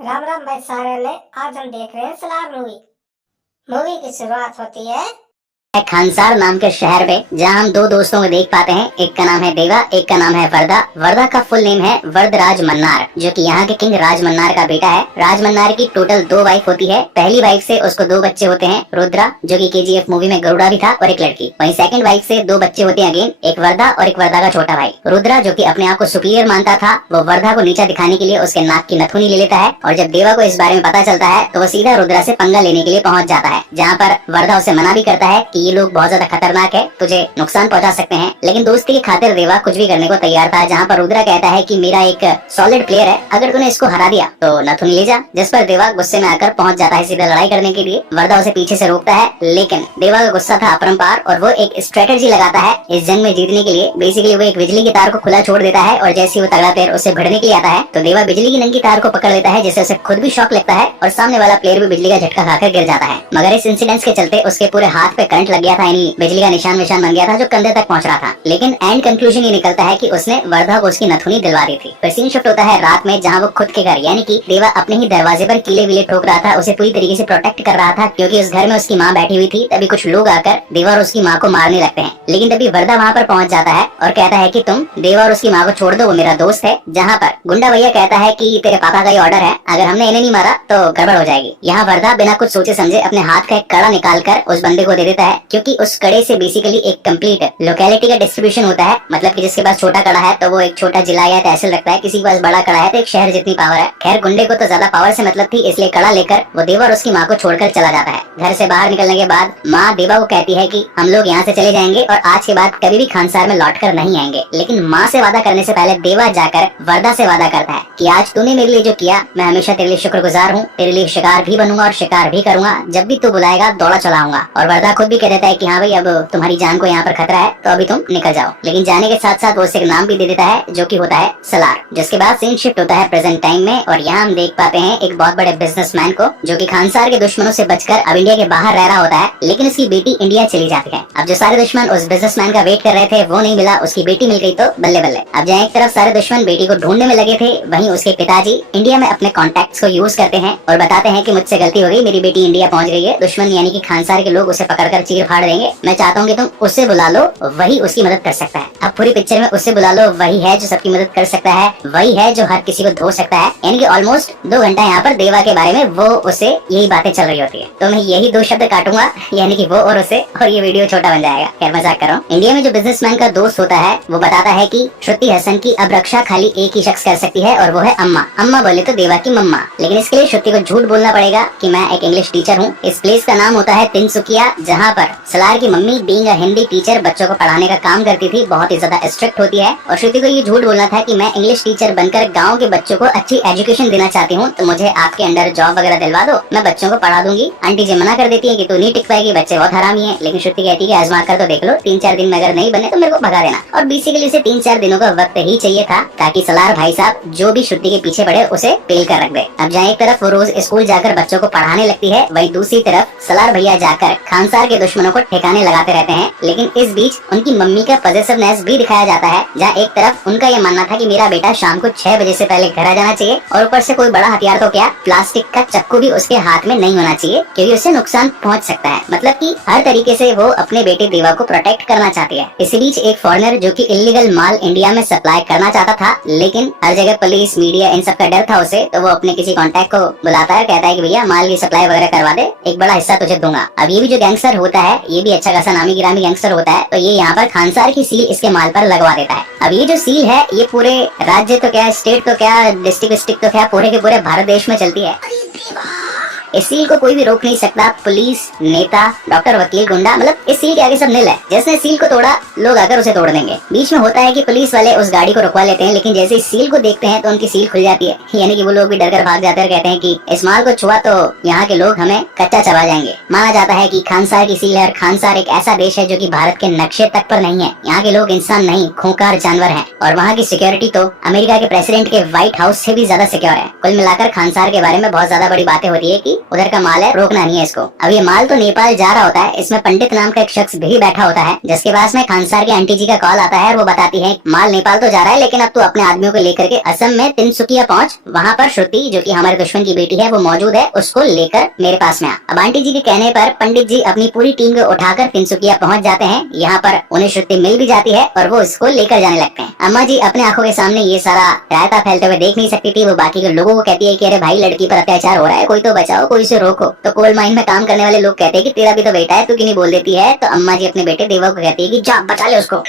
राम राम भाई सारे ने। आज हम देख रहे हैं सलार मूवी। मूवी की शुरुआत होती है खानसार नाम के शहर में, जहां हम दो दोस्तों को देख पाते हैं। एक का नाम है देवा, एक का नाम है वर्दा। वर्दा का फुल नेम है वरदराज मन्नार, जो कि यहाँ के किंग राज मन्नार का बेटा है। राज मन्नार की टोटल 2 वाइफ होती है। पहली वाइफ से उसको 2 बच्चे होते हैं, रुद्रा जो कि KGF मूवी में गरुड़ा भी था, और एक लड़की। वहीं सेकंड वाइफ से 2 बच्चे होते हैं अगेन, एक वर्दा और एक वर्दा का छोटा भाई। रुद्रा जो कि अपने आप को सुपीरियर मानता था, वो वर्दा को नीचा दिखाने के लिए उसके नाक की नथुनी ले लेता है। और जब देवा को इस बारे में पता चलता है तो वो सीधा रुद्रा से पंगा लेने के लिए पहुंच जाता है, जहाँ पर वर्दा उसे मना भी करता है कि ये लोग बहुत ज्यादा खतरनाक है, तुझे नुकसान पहुंचा सकते हैं। लेकिन दोस्ती की खातिर देवा कुछ भी करने को तैयार था, जहाँ पर रुद्रा कहता है कि मेरा एक सॉलिड प्लेयर है, अगर तूने इसको हरा दिया तो नथुनी ले जा। जिस पर देवा गुस्से में आकर पहुंच जाता है सीधा लड़ाई करने के लिए। वर्दा उसे पीछे से रोकता है, लेकिन देवा का गुस्सा था अपरंपार और वो एक स्ट्रेटेजी लगाता है इस जंग में जीतने के लिए। बेसिकली वो एक बिजली की तार को खुला छोड़ देता है, और जैसे ही वो तगड़ा प्लेयर उसे भिड़ने के लिए आता है तो देवा बिजली की नंगी तार को पकड़ लेता है, जिससे उसे खुद भी शॉक लगता है और सामने वाला प्लेयर भी बिजली का झटका खाकर गिर जाता है। मगर इस इंसिडेंट के चलते उसके पूरे हाथ पे करंट लग गया था, यानी बिजली का निशान बन गया था जो कंधे तक पहुंच रहा था। लेकिन एंड कंक्लूजन ये निकलता है कि उसने वर्धा को उसकी नथुनी दिलवा दी थी। फिर सीन शिफ्ट होता है रात में, जहां वो खुद के घर यानी कि देवा अपने ही दरवाजे पर कीले विले ठोक रहा था, उसे पूरी तरीके से प्रोटेक्ट कर रहा था, क्योंकि उस घर में उसकी माँ बैठी हुई थी। तभी कुछ लोग आकर देवा और उसकी माँ को मारने लगते हैं। लेकिन तभी वर्धा वहाँ पर पहुंच जाता है और कहता है कि तुम देवा और उसकी माँ को छोड़ दो, वो मेरा दोस्त है। जहाँ पर गुंडा भैया कहता है कि तेरे पापा का ये ऑर्डर है, अगर हमने इन्हें नहीं मारा तो गड़बड़ हो जाएगी। यहाँ वर्धा बिना कुछ सोचे समझे अपने हाथ का एक कड़ा निकाल कर उस बंदे को दे देता है, क्योंकि उस कड़े से बेसिकली एक कंप्लीट लोकेलिटी का डिस्ट्रीब्यूशन होता है। मतलब कि जिसके पास छोटा कड़ा है तो वो एक छोटा जिला या तहसील रखता है, किसी के पास बड़ा कड़ा है तो एक शहर जितनी पावर है। खैर गुंडे को तो ज्यादा पावर से मतलब थी, इसलिए कड़ा लेकर वो देवा और उसकी माँ को छोड़कर चला जाता है। घर से बाहर निकलने के बाद माँ देवा को कहती है कि हम लोग यहाँ से चले जाएंगे और आज के बाद कभी भी खानसार में लौट कर नहीं आएंगे। लेकिन माँ से वादा करने से पहले देवा जाकर वर्दा से वादा करता है कि आज तूने मेरे लिए जो किया, मैं हमेशा तेरे लिए शुक्रगुजार हूँ, तेरे लिए शिकार भी बनूंगा और शिकार भी करूंगा, जब भी तू बुलाएगा दौड़ा चलाऊंगा। और वर्दा खुद भी कह देता है कि हाँ भाई, अब तुम्हारी जान को यहाँ पर खतरा है तो अभी तुम निकल जाओ। लेकिन जाने के साथ साथ वो उसे एक नाम भी दे देता है, जो कि होता है सलार। जिसके बाद सीन शिफ्ट होता है प्रेजेंट टाइम में, और यहाँ हम देख पाते हैं एक बहुत बड़े बिजनेसमैन को, जो कि खानसार के दुश्मनों से बचकर अब इंडिया के बाहर रह रहा होता है। लेकिन उसकी बेटी इंडिया चली जाती है। अब जो सारे दुश्मन उस बिजनेसमैन का वेट कर रहे थे वो नहीं मिला, उसकी बेटी मिल गई तो बल्ले बल्ले। अब जहाँ एक तरफ सारे दुश्मन बेटी को ढूंढने में लगे थे, वहीं उसके पिताजी इंडिया में अपने कॉन्टेक्ट्स को यूज करते हैं और बताते हैं कि मुझसे गलती हो गई, मेरी बेटी इंडिया पहुंच गई है, दुश्मन यानी कि खानसार के लोग उसे पकड़कर चीर फाड़ देंगे, मैं चाहता हूँ कि तुम उससे बुला लो, वही उसकी मदद कर सकता है। अब पूरी पिक्चर में उससे बुला लो, वही है जो सबकी मदद कर सकता है, वही है जो हर किसी को धो सकता है। यानी कि ऑलमोस्ट 2 घंटा यहाँ पर देवा के बारे में वो उसे यही बातें चल रही होती है। तो मैं यही 2 शब्द काटूंगा, यानी कि वो और उसे, और ये वीडियो छोटा बन जाएगा। खैर मजाक कर रहा हूँ। इंडिया में जो बिजनेसमैन का दोस्त होता है वो बताता है कि श्रुति हसन की अब रक्षा खाली एक ही शख्स कर सकती है, और वो है अम्मा। अम्मा बोले तो देवा की मम्मा। लेकिन इसके लिए श्रुति को झूठ बोलना पड़ेगा कि मैं एक इंग्लिश टीचर हूँ। इस प्लेस का नाम होता है तिनसुकिया, जहाँ पर सलार की mummy being a Hindi teacher बच्चों को पढ़ाने का काम करती थी, बहुत ही ज्यादा स्ट्रिक्ट होती है। और श्रुति को ये झूठ बोलना था कि मैं इंग्लिश टीचर बनकर गांव के बच्चों को अच्छी एजुकेशन देना चाहती हूँ, तो मुझे आपके अंडर जॉब वगैरह दिलवा दो, मैं बच्चों को पढ़ा दूंगी। आंटी जी मना कर देती है कि तू नहीं टिक पाएगी, बच्चे बहुत हरामी है। लेकिन श्रुति कहती है आजमा कर तो देख लो, 3-4 दिन में अगर नहीं बने तो मेरे को भगा देना। और बेसिकली उसे 3-4 दिनों का वक्त ही चाहिए था, ताकि सलार भाई साहब जो भी श्रुति के पीछे पड़े उसे पेल कर रख दे। अब जहाँ एक तरफ वो रोज स्कूल जाकर बच्चों को पढ़ाने लगती है, वहीं दूसरी तरफ सलार भैया जाकर खानसार के दुश्मनों को ठिकाने लगाते रहते हैं। लेकिन इस बीच उनकी मम्मी का पजेसिवनेस भी दिखाया जाता है, जहाँ एक तरफ उनका ये मानना था कि मेरा बेटा शाम को 6 बजे से पहले घर आ जाना चाहिए, और ऊपर से कोई बड़ा हथियार तो क्या, प्लास्टिक का चक्कू भी उसके हाथ में नहीं होना चाहिए, क्योंकि उससे नुकसान पहुंच सकता है। मतलब कि हर तरीके से वो अपने बेटे देवा को प्रोटेक्ट करना चाहती है। इसी बीच एक फॉरेनर जो कि इलीगल माल इंडिया में सप्लाई करना चाहता था, लेकिन हर जगह पुलिस मीडिया इन सब का डर था उसे, तो वो अपने किसी कॉन्टैक्ट को बुलाता है, कहता है कि भैया माल की सप्लाई वगैरह करवा दे, एक बड़ा हिस्सा तुझे दूंगा। अब ये भी जो गैंगस्टर होता है, ये भी अच्छा खासा नामी गिरामी गैंगस्टर होता है, तो ये यहाँ पर खानसार की सील इसके माल पर लगवा देता है। अब ये जो सील है ये पूरे राज्य तो क्या, स्टेट तो क्या, डिस्ट्रिक्ट तो क्या, पूरे के पूरे भारत देश में चलती है। इस सील को कोई भी रोक नहीं सकता, पुलिस, नेता, डॉक्टर, वकील, गुंडा, मतलब इस सील के आगे सब नील है। जिसने सील को तोड़ा लोग आकर उसे तोड़ देंगे। बीच में होता है कि पुलिस वाले उस गाड़ी को रुकवा लेते हैं, लेकिन जैसे इस सील को देखते हैं तो उनकी सील खुल जाती है, यानी कि वो लोग भी डर कर भाग जाते हैं, कहते हैं कि इस माल को छुआ तो यहाँ के लोग हमें कच्चा चबा जाएंगे। माना जाता है कि खानसार की सील है, और खानसार एक ऐसा देश है जो कि भारत के नक्शे तक पर नहीं है। यहाँ के लोग इंसान नहीं, खूंखार जानवर हैं, और वहाँ की सिक्योरिटी तो अमेरिका के प्रेसिडेंट के व्हाइट हाउस से भी ज्यादा सिक्योर है। कुल मिलाकर खानसार के बारे में बहुत ज्यादा बड़ी बातें होती है कि उधर का माल है, रोकना नहीं है इसको। अब ये माल तो नेपाल जा रहा होता है, इसमें पंडित नाम का एक शख्स भी बैठा होता है, जिसके पास में खानसार की आंटी जी का कॉल आता है और वो बताती है माल नेपाल तो जा रहा है, लेकिन अब तू अपने आदमियों को लेकर के असम में तिनसुकिया पहुंच, वहाँ पर श्रुति जो कि हमारे दुश्मन की बेटी है वो मौजूद है, उसको लेकर मेरे पास में आ। अब आंटी जी के कहने पर पंडित जी अपनी पूरी टीम को उठाकर तिनसुकिया पहुंच जाते हैं। यहाँ पर उन्हें श्रुति मिल भी जाती है और वो इसको लेकर जाने लगते हैं। अम्मा जी अपने आंखों के सामने ये सारा रायता फैलते हुए देख नहीं सकती थी। वो बाकी के लोगों को कहती है कि अरे भाई लड़की पर अत्याचार हो रहा है, कोई तो बचाओ, कोई से रोको। तो कोल माइन में काम करने वाले लोग कहते हैं कि तेरा भी तो बेटा है, तू क्यों नहीं बोल देती है। तो अम्मा जी अपने बेटे देवा को कहती है कि जा बचा ले उसको।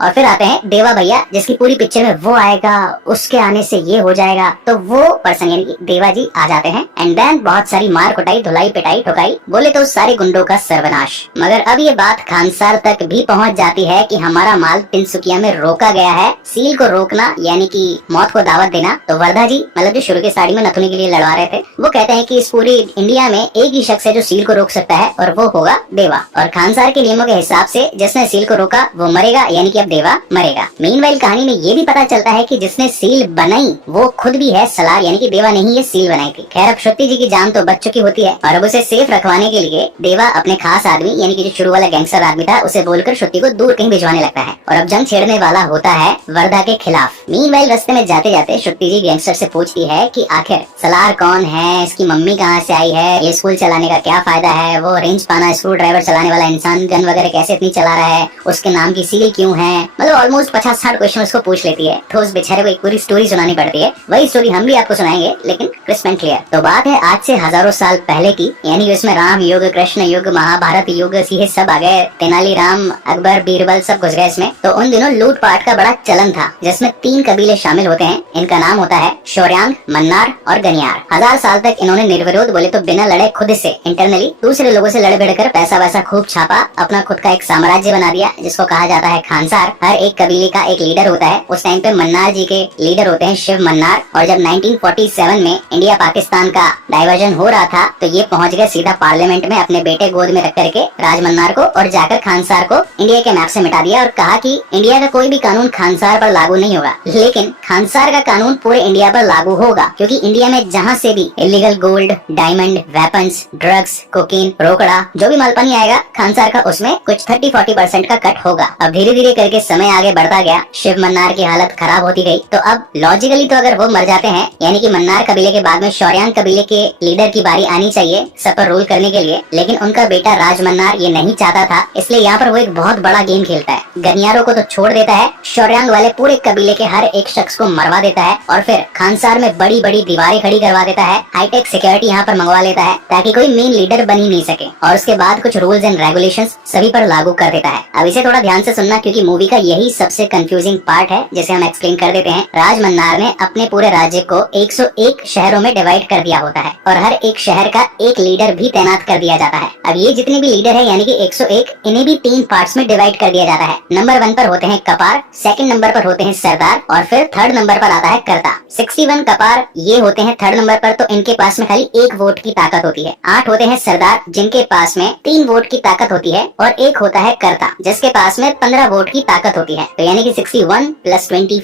और फिर आते हैं देवा भैया, जिसकी पूरी पिक्चर में वो आएगा, उसके आने से ये हो जाएगा। तो वो पर्सन यानी कि देवा जी आ जाते हैं एंड देन बहुत सारी मार कुटाई, धुलाई पिटाई, ठुकाई, बोले तो सारे गुंडों का सर्वनाश। मगर अब ये बात खानसार तक भी पहुंच जाती है कि हमारा माल तिनसुकिया में रोका गया है। सील को रोकना यानी कि मौत को दावत देना। तो वर्धा जी मतलब जो शुरू की साड़ी में नथुनी के लिए लड़वा रहे थे, वो कहते हैं कि इस पूरी इंडिया में एक ही शख्स है जो सील को रोक सकता है और वो होगा देवा। और खानसार के नियमों के हिसाब से जिसने सील को रोका वो मरेगा, यानी कि अब देवा मरेगा। मीनवाइल कहानी में ये भी पता चलता है कि जिसने सील बनाई वो खुद भी है सलार, यानी कि देवा ने ही ये सील बनाई थी। खैर अब श्रुति जी की जान तो बच चुकी होती है और अब उसे सेफ रखवाने के लिए देवा अपने खास आदमी यानी कि जो शुरू वाला गैंगस्टर आदमी था उसे बोलकर श्रुति को दूर कहीं भिजवाने लगता है और अब जंग छेड़ने वाला होता है वर्धा के खिलाफ। मीनवाइल रास्ते में जाते जाते श्रुति जी गैंगस्टर से पूछती है कि आखिर सलार कौन है, इसकी मम्मी कहाँ से आई है, ये स्कूल चलाने का क्या फायदा है, वो रेंज पाना स्क्रू ड्राइवर चलाने वाला इंसान गन वगैरह कैसे इतनी चला रहा है, उसके नाम की सील क्यों है। मतलब ऑलमोस्ट 50-60 क्वेश्चन उसको पूछ लेती है। तो उस बेचारे को एक पूरी स्टोरी सुनानी पड़ती है। वही स्टोरी हम भी आपको सुनाएंगे लेकिन क्रिस्प एंड क्लियर। तो बात है आज से हजारों साल पहले की, यानी कि उसमें राम युग, कृष्ण युग, महाभारत युग, ये सब आ गए, तेनालीराम, अकबर, बीरबल सब घुस गए इसमें। तो उन दिनों लूटपाट का बड़ा चलन था जिसमें 3 कबीले शामिल होते हैं। इनका नाम होता है शौर्यांग, मन्नार और गनियार। 1000 साल तक इन्होंने निर्विरोध बोले तो बिना लड़े खुद से इंटरनली दूसरे लोगों से लड़ भिड़ कर पैसा वैसा खूब छापा, अपना खुद का एक साम्राज्य बना दिया जिसको कहा जाता है खानसार। हर एक कबीले का एक लीडर होता है। उस टाइम पे मन्नार जी के लीडर होते हैं शिव मन्नार। और जब 1947 में इंडिया पाकिस्तान का डाइवर्जन हो रहा था तो ये पहुंच गए सीधा पार्लियामेंट में अपने बेटे गोद में रख करके राज मन्नार को, और जाकर खानसार को इंडिया के मैप से मिटा दिया और कहा कि इंडिया का कोई भी कानून खानसार पर लागू नहीं होगा, लेकिन खानसार का कानून पूरे इंडिया पर लागू होगा, क्योंकि इंडिया में जहाँ से भी illegal gold, diamond, weapons, drugs, cocaine, रोकड़ा जो भी माल पानी आएगा खानसार का उसमें कुछ 30-40% का कट होगा। अब धीरे धीरे करके समय आगे बढ़ता गया, शिव मन्नार की हालत खराब होती गई। तो अब लॉजिकली तो अगर वो मर जाते हैं, यानी कि मन्नार कबीले के बाद में शौर्यांग कबीले के लीडर की बारी आनी चाहिए सब पर रूल करने के लिए, लेकिन उनका बेटा राज मन्नार ये नहीं चाहता था। इसलिए यहाँ पर वो एक बहुत बड़ा गेम खेलता है। गनियारों को तो छोड़ देता है, शौर्यांग वाले पूरे कबीले के हर एक शख्स को मरवा देता है और फिर खानसार में बड़ी बड़ी दीवारें खड़ी करवा देता है, हाईटेक सिक्योरिटी यहाँ पर मंगवा लेता है ताकि कोई मेन लीडर बन ही नहीं सके। और उसके बाद कुछ रूल्स एंड रेगुलेशंस सभी पर लागू कर देता है। अब इसे थोड़ा ध्यान से सुनना क्योंकि मूवी का यही सबसे कंफ्यूजिंग पार्ट है जिसे हम एक्सप्लेन कर देते हैं। राज मन्नार ने अपने पूरे राज्य को 101 शहरों में डिवाइड कर दिया होता है और हर एक शहर का एक लीडर भी तैनात कर दिया जाता है। अब ये जितने भी लीडर है यानी कि 101, इन्हें भी 3 पार्ट्स में डिवाइड कर दिया जाता है। नंबर 1 पर होते हैं कपार, सेकंड नंबर पर होते हैं सरदार और फिर थर्ड नंबर पर आता है कर्ता। 61 कपार ये होते हैं थर्ड नंबर पर, तो इनके पास में खाली 1 वोट की ताकत होती है। 8 होते हैं सरदार जिनके पास में 3 वोट की ताकत होती है और 1 होता है कर्ता जिसके पास में 15 वोट की ताकत होती है। तो यानी कि 61 + 24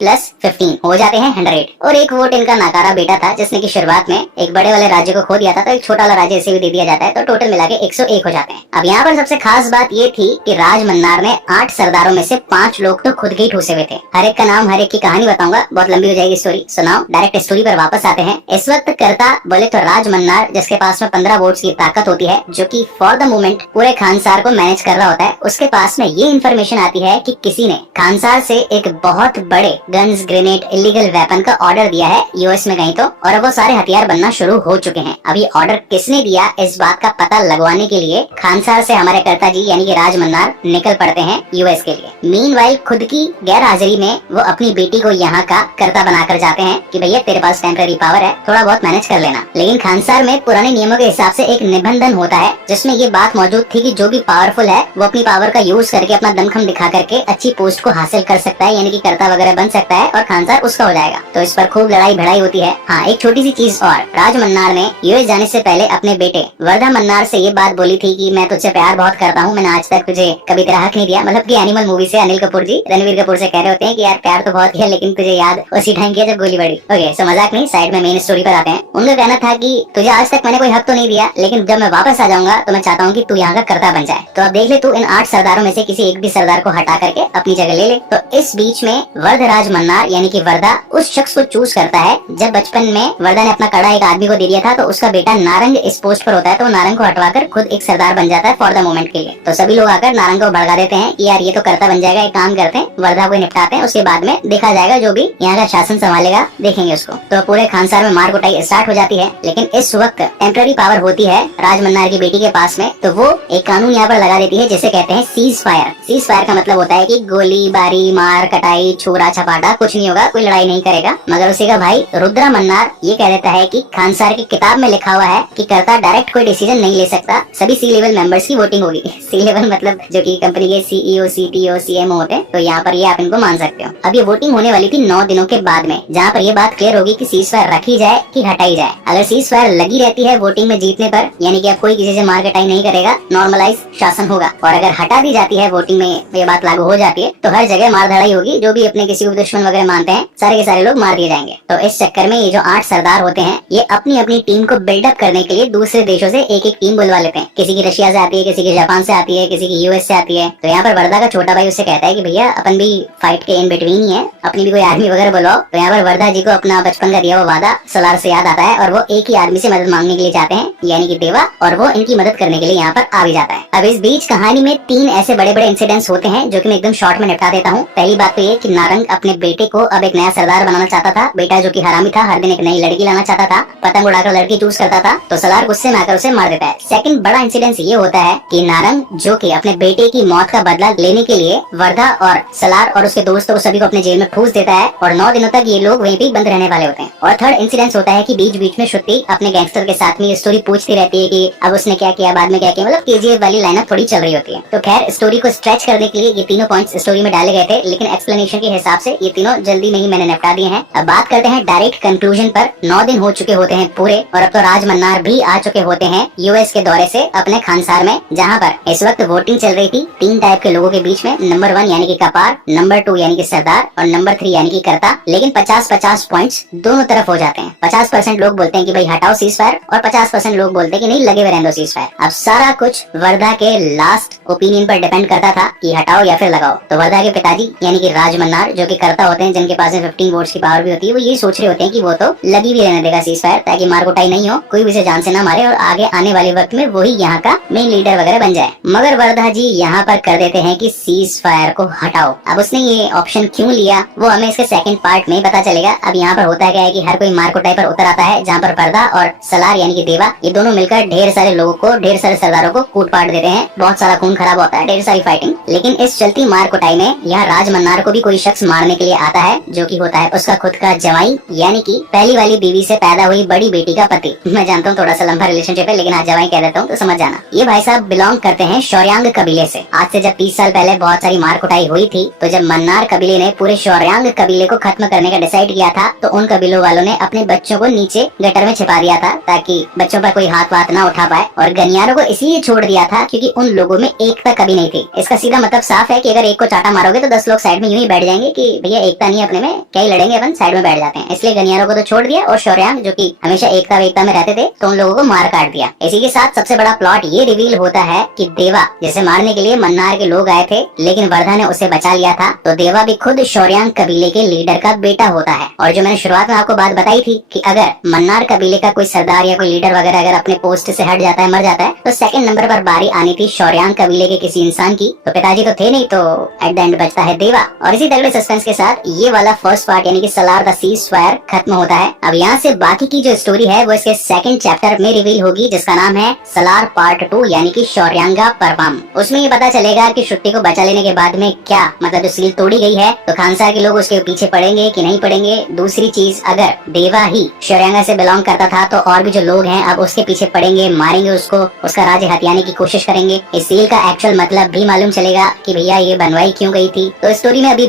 + 15 हो जाते हैं 100। और 1 वोट इनका नाकारा बेटा था जिसने की शुरुआत में एक बड़े वाले राज्य को खो दिया था, तो एक छोटा वाला राज्य इसे भी दे दिया जाता है, तो टोटल मिला के 101 हो जाते हैं। अब यहाँ पर सबसे खास बात ये थी कि राज मन्नार ने 8 सरदारों में से 5 लोग तो खुद के ही ठूसे हुए थे। हर एक का नाम, हर एक की कहानी बताऊंगा, बहुत लंबी हो जाएगी स्टोरी, सुनाओ। डायरेक्ट स्टोरी पर वापस आते हैं। इस वक्त कर्ता बोले तो राज मन्नार जिसके पास में 15 वोट्स की ताकत होती है, जो कि फॉर द मोमेंट पूरे खानसार को मैनेज कर रहा होता है। उसके पास में ये इन्फॉर्मेशन आती है कि किसी ने खानसार से एक बहुत बड़े गन्स, ग्रेनेड, इलीगल वेपन का ऑर्डर दिया है यूएस में कहीं तो, और अब वो सारे हथियार बनना शुरू हो चुके हैं। अब ये ऑर्डर किसने दिया इस बात का पता लगवाने के लिए खानसार से हमारे कर्ता जी यानी कि राज मन्नार निकल पड़ते हैं यूएस के लिए। मीनवाइल खुद की गैर हाजिरी में वो अपनी बेटी को यहाँ का कर्ता बनाकर जाते हैं कि भैया तेरे पास टेम्पररी पावर है, थोड़ा बहुत मैनेज कर लेना। लेकिन खानसार में पुराने नियमों के हिसाब से एक निबंधन होता है जिसमें ये बात मौजूद थी कि जो भी पावरफुल है वो अपनी पावर का यूज करके अपना दमखम दिखा करके अच्छी पोस्ट को हासिल कर सकता है, यानी कि कर्ता वगैरह बन सकता है और खानसार उसका हो जाएगा। तो इस पर खूब लड़ाई भिड़ाई होती है। हाँ, एक छोटी सी चीज और, राज मन्नार ने यूएस जाने से पहले अपने बेटे वर्धा मन्नार से ये बात बोली थी कि मैं तुझसे प्यार बहुत करता हूँ, मैंने आज तक तुझे कभी तेरा हक नहीं दिया। मतलब कि एनिमल मूवी से अनिल कपूर जी रणवीर कपूर से कह रहे होते हैं कि यार प्यार तो बहुत किया, लेकिन तुझे याद उसी टाइम किया जब गोली बढ़ी। ओके, सो मजाक नहीं, साइड में मेन स्टोरी पर आते हैं। उनका कहना था कि तुझे आज तक मैंने कोई हक तो नहीं दिया, लेकिन जब मैं वापस आ जाऊंगा तो मैं चाहता हूँ कि तू यहाँ का कर्ता बन जाए। तो अब देख ले, तू इन 8 सरदारों में से किसी एक भी सरदार को हटा करके अपनी जगह ले ले। तो इस बीच में वर्धराज मन्नार यानी कि वर्धा उस शख्स को चूज करता है। जब बचपन में वर्धा ने अपना कड़ा एक आदमी को दे दिया था, तो उसका बेटा नारंग इस पोस्ट पर होता है, तो नारंग को हटवाकर खुद एक सरदार बन जाता है फॉर द मोमेंट के लिए। तो सभी लोग आकर नारंग को भड़का देते हैं कि यार ये तो कर्ता बन जाएगा, एक काम करते हैं वर्धा को निपटाते हैं, उसके बाद में देखा जाएगा, जो भी यहाँ का शासन संभालेगा देखेंगे उसको। तो पूरे खानसार में मार कुटाई स्टार्ट हो जाती है। लेकिन इस वक्त टेम्पररी पावर होती है राज मन्नार की बेटी के पास में, तो वो एक कानून यहाँ पर लगा देती है जिसे कहते हैं सीज फायर। सीज फायर का मतलब होता है कि गोली बारी, मार कटाई, छोरा छपाटा कुछ नहीं होगा, कोई लड़ाई नहीं करेगा। मगर उसी का भाई रुद्रा मन्नार ये कह देता है कि खानसार की किताब में लिखा हुआ है कि कर्ता डायरेक्ट कोई डिसीजन नहीं ले सकता, सभी सी लेवल मेंबर्स की वोटिंग होगी। सी लेवल मतलब जो कि कंपनी के सीईओ, सीटीओ, सीएमओ होते हैं, तो यहाँ पर ये आप इनको मान सकते हो। अब ये वोटिंग होने वाली थी 9 दिनों के बाद में, जहाँ पर ये बात क्लियर होगी कि सीज फायर रखी जाए कि हटाई जाए। अगर सीज फायर लगी रहती है वोटिंग में जीतने पर, यानी कि अब कोई किसी से मार कटाई नहीं करेगा, नॉर्मलाइज शासन होगा। और अगर हटा दी जाती है वोटिंग में, ये बात लागू हो जाती है, तो हर जगह मार धड़ाई होगी। जो भी अपने किसी को दुश्मन वगैरह मानते हैं, सारे के सारे लोग मार दिए जाएंगे। तो इस चक्कर में ये जो 8 सरदार होते हैं, ये अपनी अपनी टीम को बिल्डअप करने के लिए दूसरे देशों से एक एक टीम बुलवा लेते हैं। किसी की रशिया से आती है, किसी की जापान से आती है, किसी की यूएस से आती है। तो यहाँ पर वर्धा का छोटा भाई उससे कहता है कि भैया अपन भी फाइट के इन बिटवीन ही है, अपनी भी कोई आर्मी वगैरह बुलाओ। तो यहाँ पर वर्धा जी को अपना बचपन का दिया हुआ वादा सलार से याद आता है, और वो एक ही आदमी से मदद मांगने के लिए जाते हैं, यानी कि देवा, और वो इनकी मदद करने के लिए यहाँ पर आ भी जाता है। अब इस बीच कहानी में 3 ऐसे बड़े बड़े इंसिडेंट्स होते हैं जो कि मैं एकदम शॉर्ट में निपटा देता हूँ। पहली बात तो ये कि नारंग अपने बेटे को अब एक नया सरदार बनाना चाहता था। बेटा जो कि हरामी था, हर दिन एक नई लड़की लाना चाहता था, पतंग उड़ाकर लड़की चूज करता था, तो सलार गुस्से में आकर उसे मार देता है। सेकंड बड़ा इंसिडेंस ये होता है कि नारंग जो कि अपने बेटे की मौत का बदला लेने के लिए वर्धा और सलार और उसके दोस्तों को सभी को अपने जेल में ठूस देता है, और 9 दिनों तक ये लोग वहीं पे बंद रहने वाले होते हैं। और थर्ड इंसिडेंस होता है कि बीच बीच में श्रुति अपने गैंगस्टर के साथ में ये स्टोरी पूछती रहती है कि अब उसने क्या किया, बाद में क्या किया, मतलब केजीएफ वाली लाइनअप थोड़ी चल रही होती है। तो खैर, स्टोरी को स्ट्रेच करने के लिए ये तीनों पॉइंट्स स्टोरी में डाले गए थे, लेकिन एक्सप्लेनेशन के हिसाब से ये तीनों जल्दी में ही मैंने निपटा दिए हैं। अब बात करते हैं डायरेक्ट कंक्लूजन पर। 9 दिन हो चुके होते हैं पूरे, और अब तो राज मन्नार भी आ चुके होते हैं यूएस के दौरे से अपने खानसार में, जहाँ पर इस वक्त वोटिंग चल रही थी 3 टाइप के लोगों के बीच में। नंबर 1 यानी कि कपार, नंबर 2 यानी कि सरदार, और नंबर 3 यानी कि कर्ता। लेकिन 50-50 पॉइंट्स दोनों तरफ हो जाते हैं। 50% लोग बोलते हैं कि भाई हटाओ सीज फायर, और 50% लोग बोलते हैं कि नहीं, लगे हुए रहने दो सीज फायर। अब सारा कुछ वर्धा के लास्ट ओपिनियन पर डिपेंड करता था कि हटाओ या फिर लगाओ। तो वर्धा के पिताजी यानी कि राज मन्नार, जो कि कर्ता होते हैं, जिनके पास 15 वोट्स की पावर भी होती है, वो ये सोच रहे होते हैं कि वो तो लगी भी रहने देगा सीज फायर, ताकि मार कुटाई नहीं हो, कोई भी उसे जान से ना मारे, और आगे आने वाले वक्त में वही यहाँ का मेन लीडर वगैरह बन जाए। मगर वर्धा जी यहाँ पर कर देते हैं कि सीज फायर को हटाओ। अब उसने ये ऑप्शन क्यों लिया वो हमें इसके सेकंड पार्ट में पता चलेगा। अब यहाँ पर होता क्या है कि हर कोई मार कुटाई पर उतर आता है, जहाँ पर वर्धा और सलार यानी कि देवा, ये दोनों मिलकर ढेर सारे लोगों को, ढेर सारे सरदारों को कूट पाट देते हैं। बहुत सारा खून खराब होता है, ढेर सारी फाइटिंग। लेकिन इस चलती मार कुटाई में यहाँ राज मन्नार को भी कोई शख्स मारने के लिए आता है, जो कि होता है उसका खुद का जवाई, यानी कि पहली वाली बीवी से पैदा हुई बड़ी बेटी का पति। मैं जानता हूँ थोड़ा सा लंबा रिलेशनशिप है, लेकिन आज जवाई कह देता हूँ तो समझ जाना। ये भाई साहब बिलोंग करते हैं शौर्यांग कबीले से। आज से जब 30 साल पहले बहुत सारी मार कुटाई हुई थी, तो जब मन्नार कबीले ने पूरे शौर्यांग कबीले को खत्म करने का डिसाइड किया था, तो उन कबीलों वालों ने अपने बच्चों को नीचे गटर में छिपा दिया था, ताकि बच्चों पर कोई हाथ वाथ ना उठा पाए। और गनियारों को इसलिए छोड़ दिया था क्योंकि उन लोगों में एकता कभी नहीं थी। इसका सीधा मतलब साफ है कि अगर एक को चाटा मारोगे तो 10 लोग साइड में यूं ही बैठ जाएंगे कि भैया एकता नहीं अपने में, क्या ही लड़ेंगे, अपन साइड में बैठ जाते हैं। इसलिए गनियारों को तो छोड़ दिया, और शौर्यांग जो कि हमेशा एकता वेकता में रहते थे, तो उन लोगों को मार काट दिया। इसी के साथ सबसे बड़ा प्लॉट ये रिवील होता है कि देवा, जिसे मारने के लिए मन्नार के लोग आए थे, लेकिन वर्धा ने उसे बचा लिया था। तो देवा भी खुद शौर्यांग कबीले के लीडर का बेटा होता है। और जो मैंने शुरुआत में आपको बात बताई थी कि अगर मन्नार कबीले का कोई सरदार या कोई लीडर वगैरह अगर अपने पोस्ट से हट जाता है, मर जाता है, तो सेकंड नंबर पर बारी आनी थी शौर्यांग कबीले के किसी इंसान की। तो पिताजी तो थे नहीं, तो एट द एंड बचता है देवा। और इसी तगड़े सस्पेंस के साथ ये वाला फर्स्ट पार्ट यानी कि सलार द सीज फायर खत्म होता है। अब यहाँ से बाकी की जो स्टोरी है वो इसके सेकंड चैप्टर में रिवील होगी, जिसका नाम है सलार पार्ट 2 यानी कि शौर्यांगा परवम। उसमें ये पता चलेगा कि श्रुति को बचा लेने के बाद में क्या मतलब जो सील तोड़ी गई है, तो खानसार के लोग उसके पीछे पड़ेंगे कि नहीं पड़ेंगे। दूसरी चीज, अगर देवा ही शौर्यांगा से बिलोंग करता था, तो और भी जो लोग हैं अब उसके पीछे पड़ेंगे, मारेंगे उसको, उसका राज्य हथियाने की कोशिश करेंगे। इस सील का एक्चुअल मतलब भी मालूम चलेगा कि भैया भैया ये बनवाई क्यों गई थी। तो स्टोरी में अभी